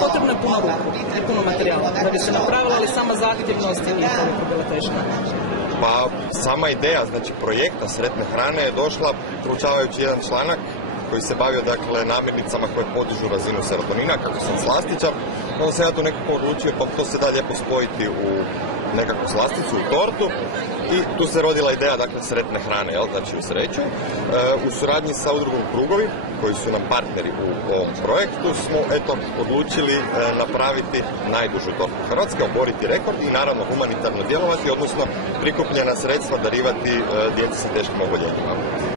Potrebno je puno ruku i puno materijala da bi se napravila, ali sama zahtjevnost je toliko bila teška. Pa sama ideja, znači projekta Sretne hrane je došla proučavajući jedan članak koji se bavio dakle namirnicama koje podižu razinu serotonina, kako sam slastičar, onda sam ja to nekako odlučio, pa to se da lijepo spojiti u nekakvu slasticu, u tortu, i tu se rodila ideja dakle Sretne hrane, znači u sreću. U suradnji sa udrugom Krugovi, koji su nam partneri u ovom projektu, smo odlučili napraviti najdužu tortu Hrvatske, oboriti rekord i naravno humanitarno djelovati, odnosno prikupljena sredstva darivati djeci sa teškim oboljenjima.